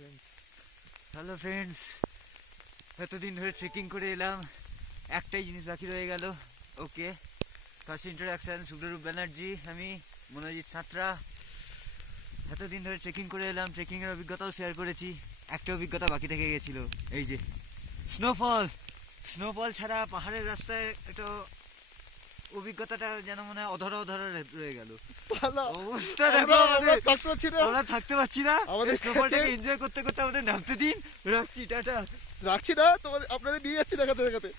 Hello friends, এতদিন ধরে trekking করে এলাম, একটাই জিনিস বাকি রয়ে গেল। ওকে, ফার্স্ট ইন্ট্রোডাকশন, সুব্ররূপ ব্যানার্জি, আমি মনোজিৎ সাঁতরা। এতদিন ধরে ট্রেকিং করে এলাম, ট্রেকিংয়ের অভিজ্ঞতাও শেয়ার করেছি। একটা অভিজ্ঞতা বাকি থেকে গেছিল, এই যে স্নোফল ছাড়া পাহাড়ের রাস্তায় একটা অভিজ্ঞতাটা যেন মনে হয় অধরা রয়ে গেল। অবস্থা দেখো, আমরা থাকতে পারছি না, আমাদের স্নোফলটাকে এনজয় করতে করতে আমাদের নামতে দিন। রাখছি না, তোমাদের আপনাদের নিয়ে যাচ্ছি দেখাতে দেখাতে।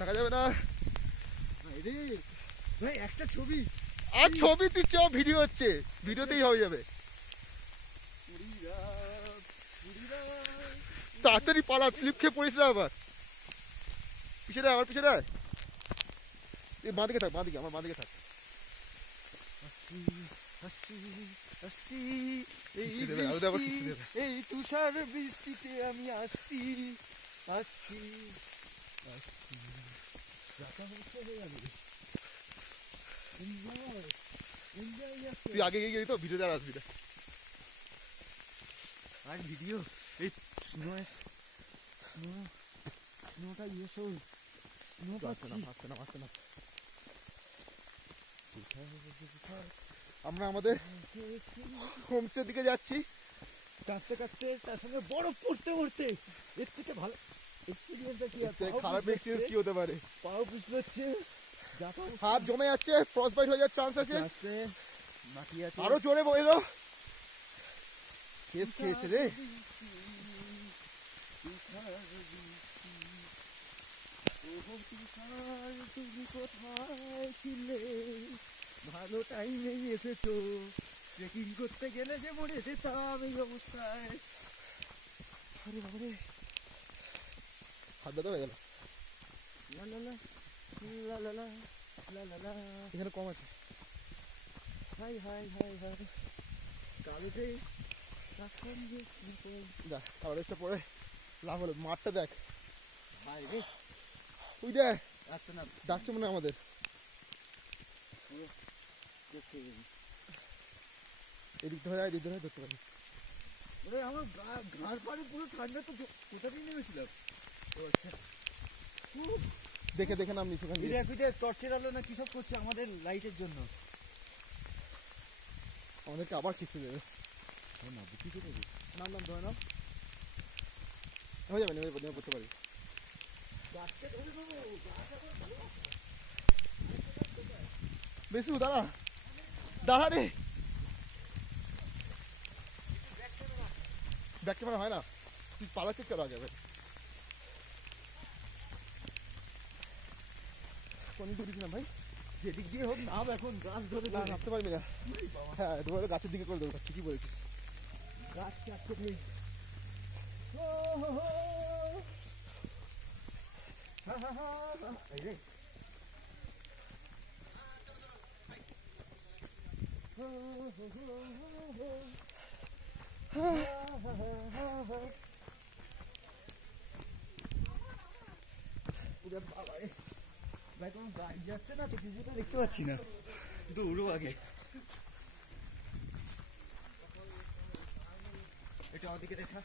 থাকা যাবে না ভাই, একটা ছবি আর ছবি দিচ্ছ, ভিডিও হচ্ছে, ভিডিওতেই হয়ে যাবে। তাড়াতাড়ি পালা, স্লিপ খেয়ে পড়িস না আবার। পিছনে আমার পিছনে বাঁদিকে থাক, বাঁদিকে আমার বাঁদিকে থাক। এই তুষার বৃষ্টিতে আমি আসছি। তুই আগে গিয়ে গেলি তো, ভিডিওতে আর আসবি না। আর ভিডিও এই স্নোটা স্নো পাচ্ছে না। আমরা আমাদের হোমস্টের দিকে যাচ্ছি, কাটতে কাটতে, তার সঙ্গে বরফ পড়তে এর থেকে ভালো এক্সপিরিয়েন্সটা কি আছে? খারাপ এক্সপিরিয়েন্স কি হতে পারে? পাও পিছলচ্ছে, হাত জমে যাচ্ছে, ফ্রস্ট বাইট হয়ে যাওয়ার চান্স আছে। আরো জোরে বইলো, কেস খেয়েছে রে। তুমি কোথায় ছিলে? ভালো টাইমেই এসেছো, ট্রেকিং করতে গেলে যে মরে যেতাম এই অবস্থায়। আরে বাবারে, হাত ব্যথা হয়ে গেল। এখানে কম আছে। হাই কালোতে কালোটা পরে লাভ হলো। মাঠটা দেখ, ওই দেখ ডাকছে মনে আমাদের। এদিক ধরে ধরতে পারি। আমার ঘাড় পাড়ে পুরো ঠান্ডা, তো কোথা দিয়ে নেমেছিলাম। দেখে নাম নিচ্ছি। টর্চের আলো না কিসব করছে আমাদের লাইটের জন্য, আমাদেরকে আবার খিস্তে দেবে। নাম ধরে নাম হয়ে যাবে, নেমে করতে পারি। বেশু দাঁড়া রে, ব্যাক ক্যামেরা হয় না, তুই পালাচ্ছিস কেন আগে? কোন দূরিস না ভাই, যেদিক দিয়ে হোক নাম, এখন গাছ ধরে নামতে পারবি না। হ্যাঁ, ধরে গাছের দিকে করে দেবো, ঠিকই বলেছিস। গাছ চাপতে নেই। যাচ্ছে না তো, কিছুটা দেখতে পাচ্ছি না, দৌড়ো আগে। এটা আমাদেরকে দেখা।